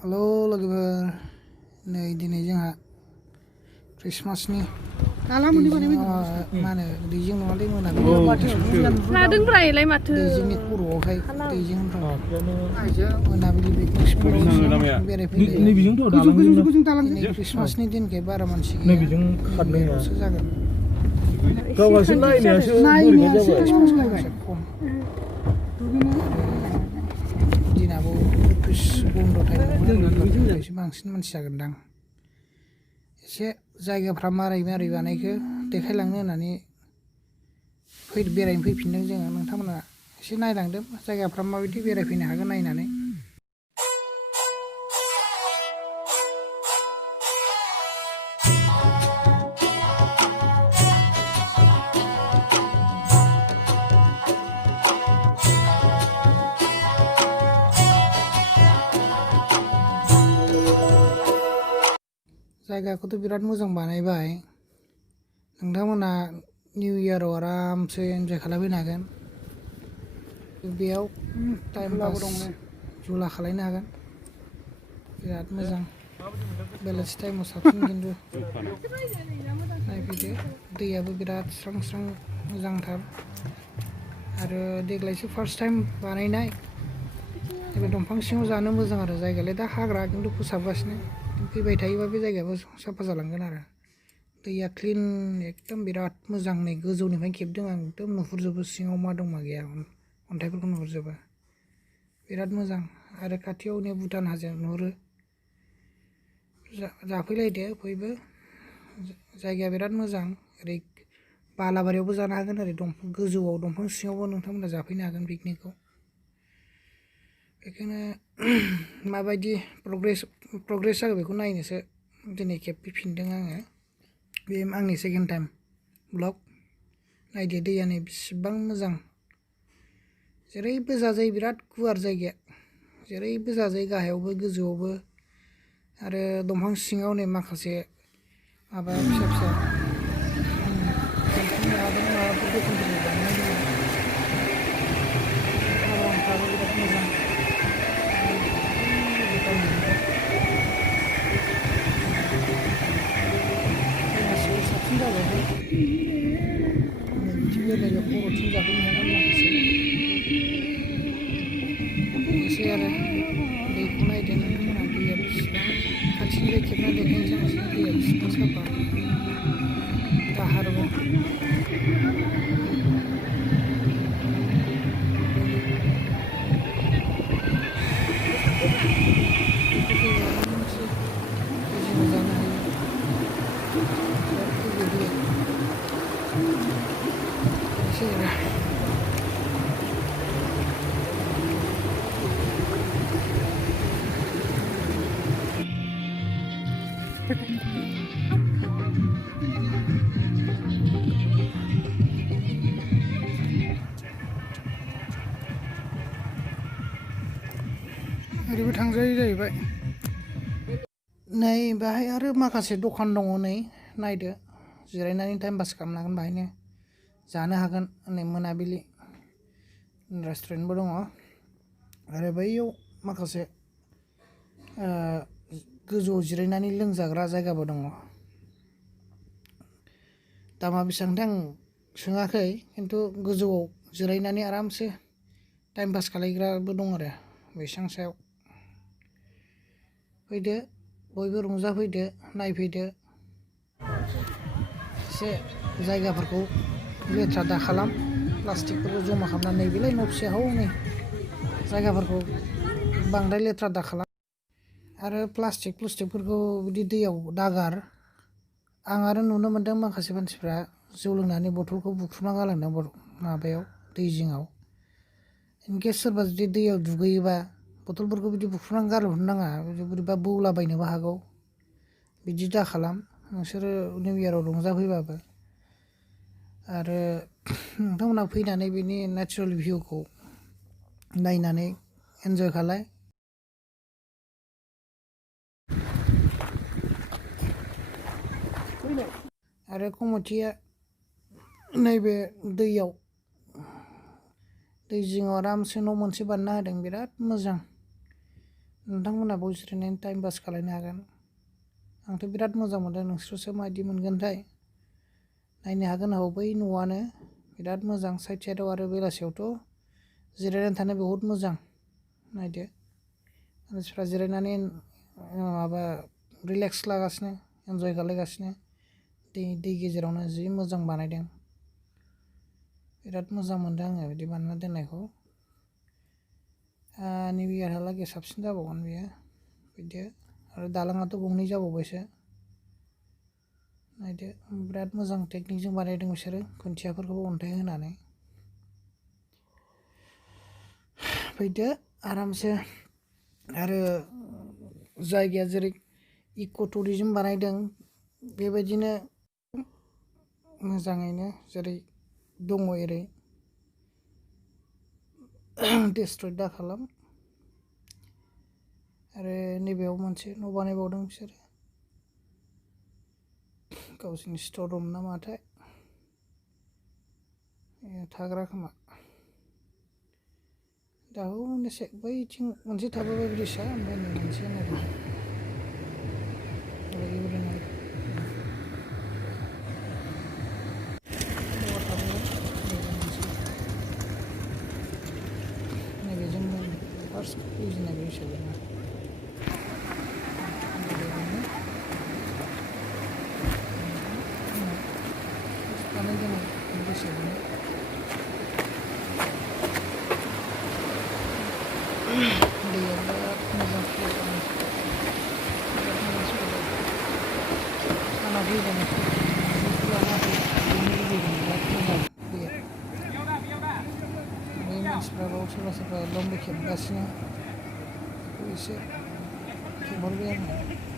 Halo logober, नै दिनै जोंहा क्रिसमासनि मा होनो दैजिं नङालै मोनाबिलि लादोंब्रा इलाय माथो दैजिंनि खर'आवहाय दैजिं मोनाबिलि पिकनिक स्पटआव बेरायफैबाय दिनै क्रिसमासनि दिनखाय बारा मानसि गैया जागोन गावहासो नायनायासो खम दिनाबो अफिस बन्द' टाइमावसो बांसिन मानसि जागोनदां एसे जायगाफ्रा मारै बानायखो देखायलांनो होननानै बेरायनो फैफिनदों जोङो नोंथांमोना एसे नायलांदो जायगाफ्रा माबायदि बेरायफैनो हागोन नायनानै जायगाखौथ' बिराद मोजां बानायबाय नोंथांमोना निउ इयाराव आरामसे एन्जय खालामफैनो हागोन बेयाव टाइम पास जुला खालायनो हागोन बिराद मोजां बेलासि टाइमाव साबसिन खिन्थु नायफैदो दैयाबो बिराद स्रां स्रां मोजांथार आरो देग्लायसो फार्स्ट टाइम बानायनाय नैबे दंफां सिङाव जानो मोजां आरो जायगायालाय दा हाग्रा खिन्थु फोसाबगासिनो फैबाय थायोबा बे जायगायाबो साफा जालांगोन आरो दैया क्लिन एकदम बिराद मोजां नै गोजौनिफ्राय खेबदों आं एकदम नुहुरजोबो सिङाव मा दं मा गैया अन्थाइफोरखौ नुहुरजोबो बिराद मोजां आरो खाथियाव नै भुटान हाजो नुहुरो जाफैलायदो बयबो जायगाया बिराद मोजां ओरै बालाबारियावबो जानो हागोन ओरै गोजौआव दंफां सिङावबो नोंथांमोना जाफैनो हागोन पिकनिकखौ बेखायनो माबायदि प्रग्रेस जागोन बेखौ नायनोसो दिनै खेब फैफिनदों आङो बे आंनि सेकेन्ड टाइम ब्लग नायदो दैया नै बेसेबां मोजां जेरैबो जाजायो बिराद गुवार जायगाया जेरैबो जाजायो गाहायावबो गोजौआवबो आरो दंफां सिङाव नै माखासे माबा फिसा फिसा माबाफोर दखानफोरबो बानायनाय दङ हाग्राफ्राबो बिराद मोजां साबसिन जाबावबाय बिदि बेरायबा खर'थिं जाफैनो हागोन माखासे एसे आरो दैखौ नायदो नोंथांमोना दैया बेसेबां खाथिनिफ्राय खेबना देखायनोसै आं दैया बेसेबां साफा दाहारबो जानो हायो एसे आरो ओरैबो थांजायो जाहैबाय नै बाहाय आरो माखासे दखान दङ नै नायदो जिरायनानै टाइम पास खालामनो हागोन बाहायनो जानो हागोन नै मोनाबिलि रेस्टुरेन्टबो दङ आरो बैयाव माखासे गोजौआव जिरायनानै लोंजाग्रा जायगाबो दङ दामा बेसेबांथाय आं सोङाखै खिन्थु गोजौआव जिरायनानै आरामसे टाइम पास खालायग्राबो दं आरो बैसां सायाव फैदो बयबो रंजाफैदो नायफैदो एसे जायगाफोरखौ लेथ्रा दाखालाम प्लास्टिकफोरखौ जमा खालामनानै नैबेलाय न' फिसा हनै जायगाफोरखौ बांद्राय लेथ्रा दाखालाम आरो प्लास्टिकफोरखौ बिदि दैयाव दागार आं आरो नुनो मोन्दों माखासे मानसिफ्रा जौ लोंनानै बथलखौ बुख्रुबना गालांदों माबायाव दै जिङाव इनकेस सोरबा जुदि दैयाव दुगैयोबा बथलफोरखौ बिदि बुख्रुबनानै गारहरनो नाङा बोरैबा बौलाबायनोबो हागौ बिदि दाखालाम नोंसोरो निउ इयाराव रंजाफैबाबो आरो नोंथांमोना फैनानै बेनि नेचारेल भिउखौ नायनानै एन्जय खालाय आरो कमिटिया नैबे दैयाव दै जिङाव आरामसे न' मोनसे बानायना होदों बिराद मोजां नोंथांमोना बाव जिरायनानै टाइम पास खालायनो हागोन आंथ' बिराद मोजां मोनदों नोंसोरसो माबायदि मोनगोनथाय नायनो हागोन बै न'आनो बिराद मोजां साइड साइडआव आरो बेलासियावथ' जिरायनानै थानो बहुद मोजां नायदो मानसिफ्रा जिरायनानै माबा रिलेक्स लागासिनो एन्जय खालायगासिनो दै गेजेरावनो जि मोजां बानायदों बिराद मोजां मोनदों आङो बिदि बानायना दोननायखौ निउ इयारहालागै साबसिन जाबावगोन बेयो बिदि आरो दालाङाथ' गंनै जाबावबायसो नायदो बिराद मोजां टेकनिकजों बानायदों बिसोरो खुन्थियाफोरखौ अन्थाइ होनानै फैदो आरामसे आरो जायगाया जेरै इक' टुरिजम बानायदों बेबायदिनो मोजाङैनो जेरै दङ एरै डिस्ट्रय दा खालाम आरो नैबेयाव मोनसे न' बानायबावदों बिसोरो गावसिनि स्ट'र रुम ना माथाय थाग्रा खोमा दाबो मोनसे बैथिं मोनसे थाबावबाय ब्रिजआ ओमफ्राय नै मोनसे नायदों नैबेजों फार्स्ट बुजिनाय हिसाबै बानायदों हिसाबै दैया बिराद मोजां साना फैदों मानसिफ्रा बाव सोरबा सोरबा लंबो खेबगासिनो बेखौ एसे खेबहरबाय आङो